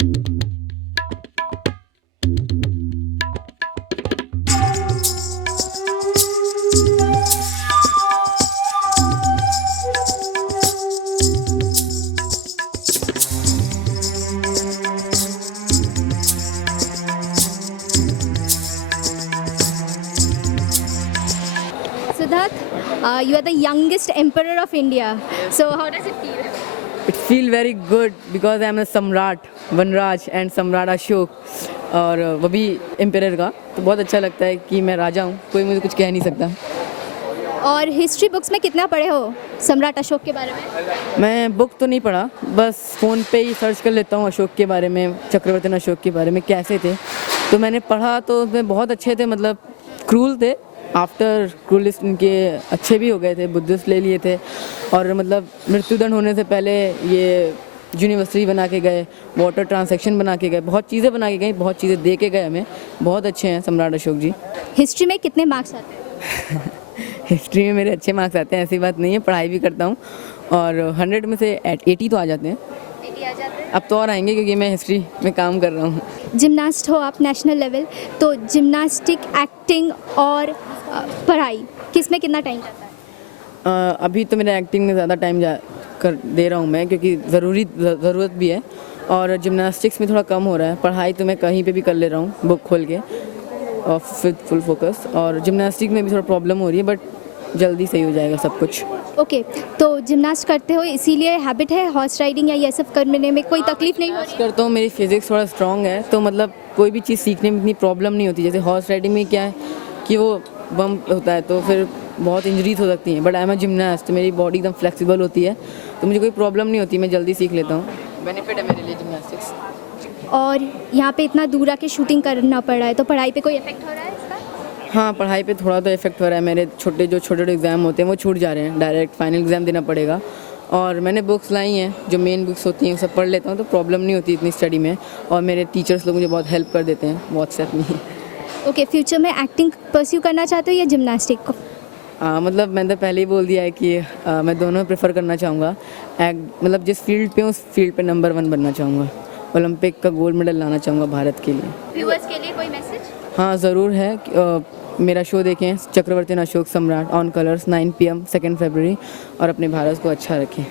Siddharth, you are the youngest emperor of India. So how does it feel? It feel very good because I am a सम्राट वनराज and सम्राट अशोक और वो भी empire का, तो बहुत अच्छा लगता है कि मैं राजा हूँ, कोई मुझे कुछ कह नहीं सकता। और हिस्ट्री बुक्स में कितना पढ़े हो सम्राट अशोक के बारे में? मैं बुक तो नहीं पढ़ा, बस फ़ोन पे ही सर्च कर लेता हूँ अशोक के बारे में, चक्रवर्ती अशोक के बारे में कैसे थे, तो मैंने पढ़ा तो उसमें बहुत अच्छे थे, मतलब क्रूल थे। आफ्टर क्रूलिस्ट इनके अच्छे भी हो गए थे, बुद्धिस्ट ले लिए थे और मतलब मृत्युदंड होने से पहले ये यूनिवर्सिटी बना के गए, वाटर ट्रांसैक्शन बना के गए, बहुत चीज़ें बना के गए, बहुत चीज़ें दे के गए हमें, बहुत अच्छे हैं सम्राट अशोक जी। हिस्ट्री में कितने मार्क्स आते हैं? हिस्ट्री में मेरे अच्छे मार्क्स आते हैं, ऐसी बात नहीं है, पढ़ाई भी करता हूँ और 100 में से 80 तो आ जाते हैं। 80 आ जाते हैं। अब तो और आएंगे क्योंकि मैं हिस्ट्री में काम कर रहा हूँ। जिमनास्ट हो आप नेशनल लेवल, तो जिमनास्टिक, एक्टिंग और पढ़ाई किस में कितना टाइम जाता है? अभी तो मेरा एक्टिंग में ज़्यादा टाइम दे रहा हूँ मैं, क्योंकि ज़रूरत भी है और जिमनास्टिक्स में थोड़ा कम हो रहा है। पढ़ाई तो मैं कहीं पे भी कर ले रहा हूँ बुक खोल के और विद फुल फोकस, और जिमनास्टिक में भी थोड़ा प्रॉब्लम हो रही है, बट जल्दी सही हो जाएगा सब कुछ। ओके, तो जिमनास्ट करते हो इसीलिए हैबिट है हॉर्स राइडिंग या ये सब करने में कोई तकलीफ नहीं हो रही? करता हूँ, मेरी फिजिक्स थोड़ा स्ट्रॉन्ग है, तो मतलब कोई भी चीज़ सीखने में इतनी प्रॉब्लम नहीं होती। जैसे हॉर्स राइडिंग में क्या है कि वो बम्प होता है तो फिर बहुत इंजरीज हो सकती हैं, but I am a gymnast, मेरी बॉडी एकदम फ्लेक्सिबल होती है, तो मुझे कोई प्रॉब्लम नहीं होती, मैं जल्दी सीख लेता हूँ। बेनिफिट है मेरे लिए जिमनास्टिक्स। और यहाँ पे इतना दूर आके शूटिंग करना पड़ रहा है, तो पढ़ाई पे कोई इफेक्ट हो रहा है इसका? हाँ, पढ़ाई पे थोड़ा तो इफेक्ट हो रहा है। मेरे छोटे एग्ज़ाम होते हैं वो छूट जा रहे हैं, डायरेक्ट फाइनल एग्ज़ाम देना पड़ेगा। और मैंने बुक्स लाई हैं, जो मेन बुक्स होती हैं वो सब पढ़ लेता हूँ, तो प्रॉब्लम नहीं होती इतनी स्टडी में, और मेरे टीचर्स लोग मुझे बहुत हेल्प कर देते हैं व्हाट्सएप में। ओके, फ्यूचर में एक्टिंग परस्यू करना चाहते हो या जिमनास्टिक को? मतलब मैंने तो पहले ही बोल दिया है कि मैं दोनों प्रेफर करना चाहूँगा। मतलब जिस फील्ड पे हूँ उस फील्ड पे नंबर 1 बनना चाहूँगा, ओलंपिक का गोल्ड मेडल लाना चाहूँगा भारत के लिए। व्यूअर्स के लिए कोई मैसेज? हाँ ज़रूर है, मेरा शो देखें चक्रवर्ती अशोक सम्राट ऑन कलर्स 9 PM 2 फरवरी, और अपने भारत को अच्छा रखें।